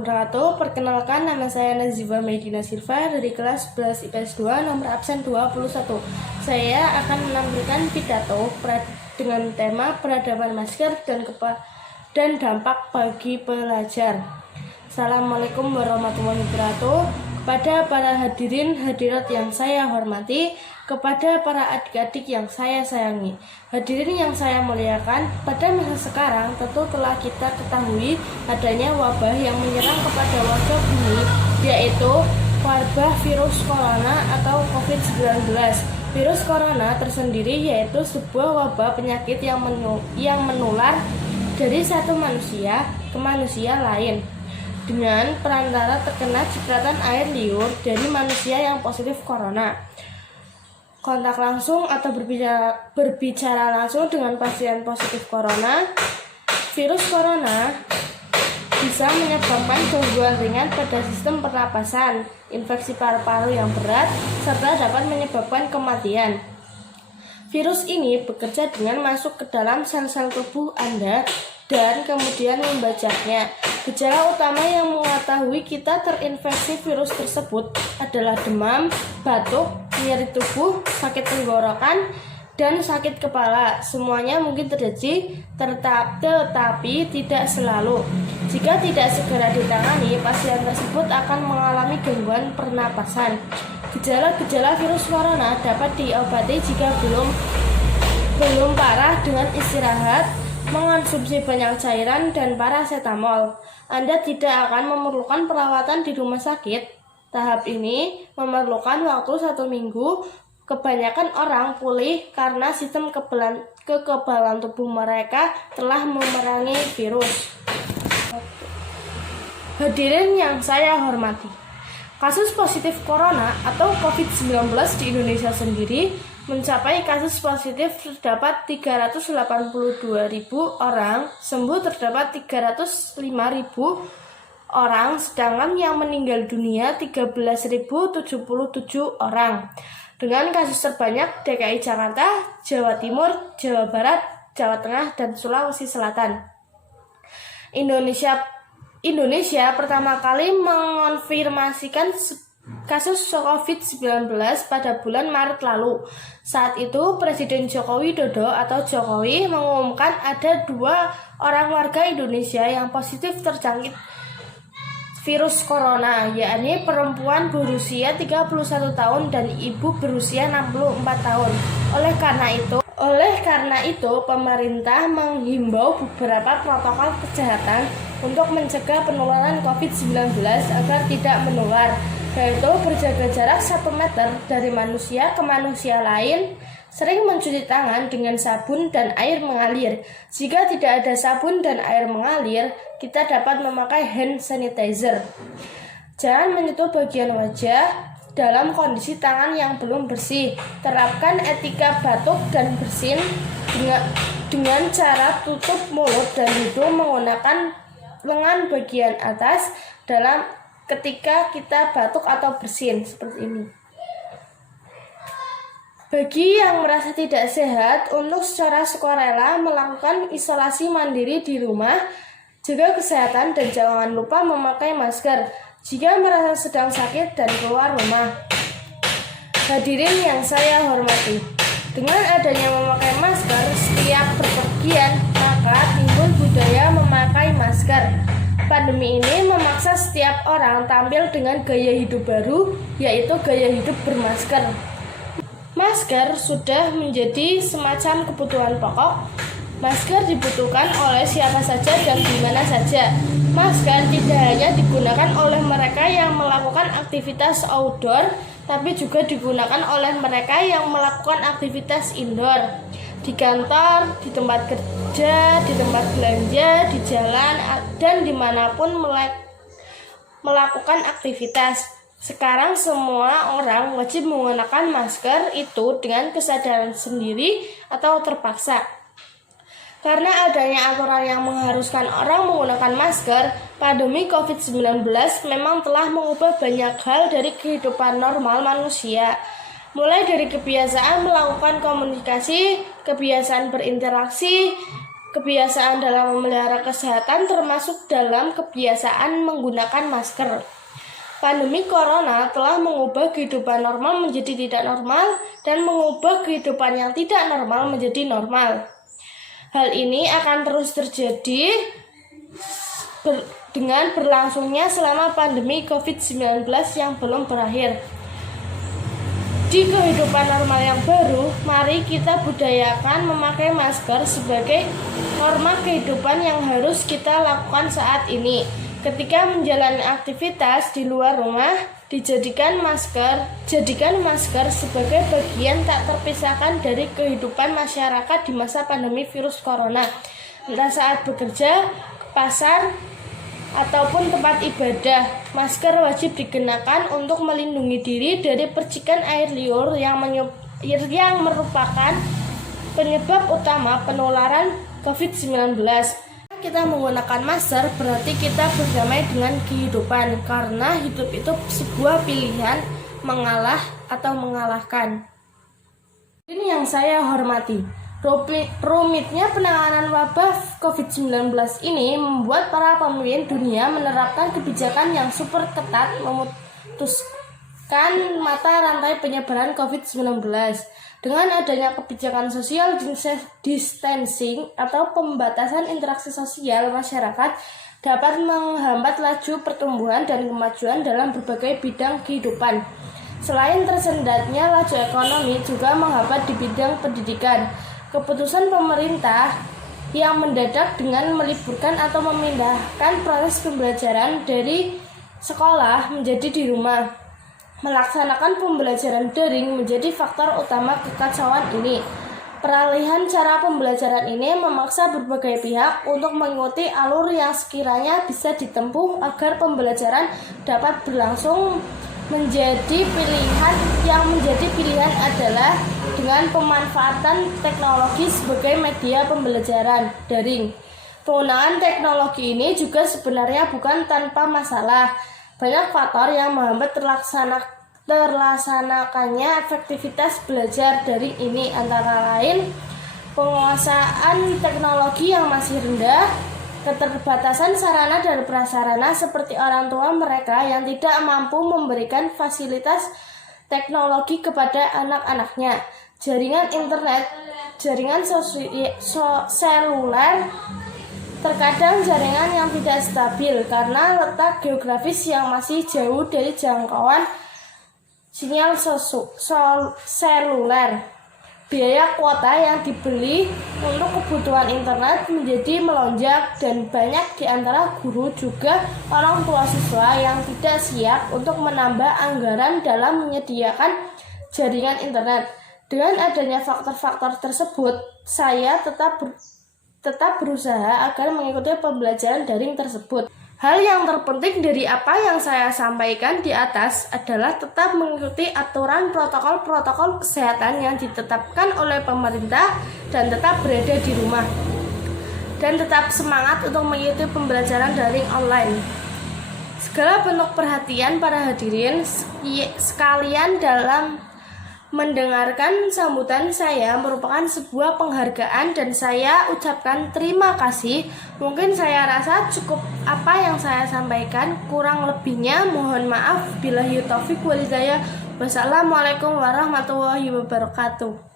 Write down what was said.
wabarakatuh. Perkenalkan, nama saya Nazifa Medina Silva dari kelas 11 IPS 2 nomor absen 21. Saya akan menampilkan pidato dengan tema peradaban masker dan dampak bagi pelajar. Assalamualaikum warahmatullahi wabarakatuh. Kepada para hadirin hadirat yang saya hormati, kepada para adik-adik yang saya sayangi, hadirin yang saya muliakan, pada masa sekarang tentu telah kita ketahui adanya wabah yang menyerang kepada warga bumi, yaitu wabah virus corona atau COVID-19. Virus corona tersendiri yaitu sebuah wabah penyakit yang menular dari satu manusia ke manusia lain dengan perantara terkena cipratan air liur dari manusia yang positif corona, kontak langsung atau berbicara langsung dengan pasien positif corona. Virus corona bisa menyebabkan gangguan ringan pada sistem pernapasan, infeksi paru-paru yang berat, serta dapat menyebabkan kematian. Virus ini bekerja dengan masuk ke dalam sel-sel tubuh Anda dan kemudian membajaknya. Gejala utama yang mengetahui kita terinfeksi virus tersebut adalah demam, batuk, nyeri tubuh, sakit tenggorokan, dan sakit kepala. Semuanya mungkin terjadi, tetapi tidak selalu. Jika tidak segera ditangani, pasien tersebut akan mengalami gangguan pernapasan. Gejala-gejala virus corona dapat diobati jika belum parah dengan istirahat, mengonsumsi banyak cairan dan paracetamol. Anda tidak akan memerlukan perawatan di rumah sakit. Tahap ini memerlukan waktu 1 minggu. Kebanyakan orang pulih karena sistem kekebalan tubuh mereka telah memerangi virus. Hadirin yang saya hormati, kasus positif corona atau COVID-19 di Indonesia sendiri mencapai kasus positif terdapat 382.000 orang, sembuh terdapat 305.000 orang, sedangkan yang meninggal dunia 13.077 orang. Dengan kasus terbanyak DKI Jakarta, Jawa Timur, Jawa Barat, Jawa Tengah, dan Sulawesi Selatan. Indonesia pertama kali mengonfirmasikan kasus COVID-19 pada bulan Maret lalu. Saat itu Presiden Joko Widodo atau Jokowi mengumumkan ada 2 orang warga Indonesia yang positif terjangkit virus corona, yakni perempuan berusia 31 tahun dan ibu berusia 64 tahun. Oleh karena itu, pemerintah menghimbau beberapa protokol kesehatan untuk mencegah penularan COVID-19 agar tidak menular, yaitu berjaga jarak 1 meter dari manusia ke manusia lain, sering mencuci tangan dengan sabun dan air mengalir. Jika tidak ada sabun dan air mengalir, kita dapat memakai hand sanitizer. Jangan menyentuh bagian wajah dalam kondisi tangan yang belum bersih. Terapkan etika batuk dan bersin dengan cara tutup mulut dan hidung menggunakan lengan bagian atas ketika kita batuk atau bersin seperti ini. Bagi yang merasa tidak sehat, untuk secara sukarela melakukan isolasi mandiri di rumah, jaga kesehatan dan jangan lupa memakai masker jika merasa sedang sakit dan keluar rumah. Hadirin yang saya hormati, dengan adanya memakai masker setiap berpergian, maka timbul budaya memakai masker. Pandemi ini memaksa setiap orang tampil dengan gaya hidup baru, yaitu gaya hidup bermasker. Masker sudah menjadi semacam kebutuhan pokok. Masker dibutuhkan oleh siapa saja dan di mana saja. Masker tidak hanya digunakan oleh mereka yang melakukan aktivitas outdoor, tapi juga digunakan oleh mereka yang melakukan aktivitas indoor. Di kantor, di tempat kerja, di tempat belanja, di jalan, dan dimanapun melakukan aktivitas. Sekarang semua orang wajib menggunakan masker itu dengan kesadaran sendiri atau terpaksa. Karena adanya aturan yang mengharuskan orang menggunakan masker, pandemi COVID-19 memang telah mengubah banyak hal dari kehidupan normal manusia. Mulai dari kebiasaan melakukan komunikasi, kebiasaan berinteraksi, kebiasaan dalam memelihara kesehatan termasuk dalam kebiasaan menggunakan masker. Pandemi corona telah mengubah kehidupan normal menjadi tidak normal dan mengubah kehidupan yang tidak normal menjadi normal. Hal ini akan terus terjadi dengan berlangsungnya selama pandemi COVID-19 yang belum berakhir. Di kehidupan normal yang baru, mari kita budayakan memakai masker sebagai norma kehidupan yang harus kita lakukan saat ini. Ketika menjalani aktivitas di luar rumah, jadikan masker sebagai bagian tak terpisahkan dari kehidupan masyarakat di masa pandemi virus corona. Entah saat bekerja, pasar, ataupun tempat ibadah, masker wajib dikenakan untuk melindungi diri dari percikan air liur yang merupakan penyebab utama penularan COVID-19. Kita menggunakan masker berarti kita berdamai dengan kehidupan, karena hidup itu sebuah pilihan mengalah atau mengalahkan. Ini yang saya hormati. Rumitnya penanganan wabah COVID-19 ini membuat para pemimpin dunia menerapkan kebijakan yang super ketat memutuskan mata rantai penyebaran COVID-19. Dengan adanya kebijakan social distancing atau pembatasan interaksi sosial, masyarakat dapat menghambat laju pertumbuhan dan kemajuan dalam berbagai bidang kehidupan. Selain tersendatnya laju ekonomi juga menghambat di bidang pendidikan. Keputusan pemerintah yang mendadak dengan meliburkan atau memindahkan proses pembelajaran dari sekolah menjadi di rumah, melaksanakan pembelajaran daring menjadi faktor utama kekacauan ini. Peralihan cara pembelajaran ini memaksa berbagai pihak untuk mengikuti alur yang sekiranya bisa ditempuh agar pembelajaran dapat berlangsung. Menjadi pilihan adalah dengan pemanfaatan teknologi sebagai media pembelajaran daring. Penggunaan teknologi ini juga sebenarnya bukan tanpa masalah. Banyak faktor yang menghambat terlaksanakannya efektivitas belajar daring ini, antara lain penguasaan teknologi yang masih rendah, keterbatasan sarana dan prasarana seperti orang tua mereka yang tidak mampu memberikan fasilitas teknologi kepada anak-anaknya, jaringan internet, jaringan seluler, terkadang jaringan yang tidak stabil karena letak geografis yang masih jauh dari jangkauan sinyal seluler. Biaya kuota yang dibeli untuk kebutuhan internet menjadi melonjak, dan banyak di antara guru juga orang tua siswa yang tidak siap untuk menambah anggaran dalam menyediakan jaringan internet. Dengan adanya faktor-faktor tersebut, saya tetap berusaha agar mengikuti pembelajaran daring tersebut. Hal yang terpenting dari apa yang saya sampaikan di atas adalah tetap mengikuti aturan protokol-protokol kesehatan yang ditetapkan oleh pemerintah dan tetap berada di rumah. Dan tetap semangat untuk mengikuti pembelajaran daring online. Segala bentuk perhatian para hadirin sekalian dalam mendengarkan sambutan saya merupakan sebuah penghargaan dan saya ucapkan terima kasih. Mungkin saya rasa cukup apa yang saya sampaikan, kurang lebihnya mohon maaf. Billahi taufik wal hidayah. Wassalamualaikum warahmatullahi wabarakatuh.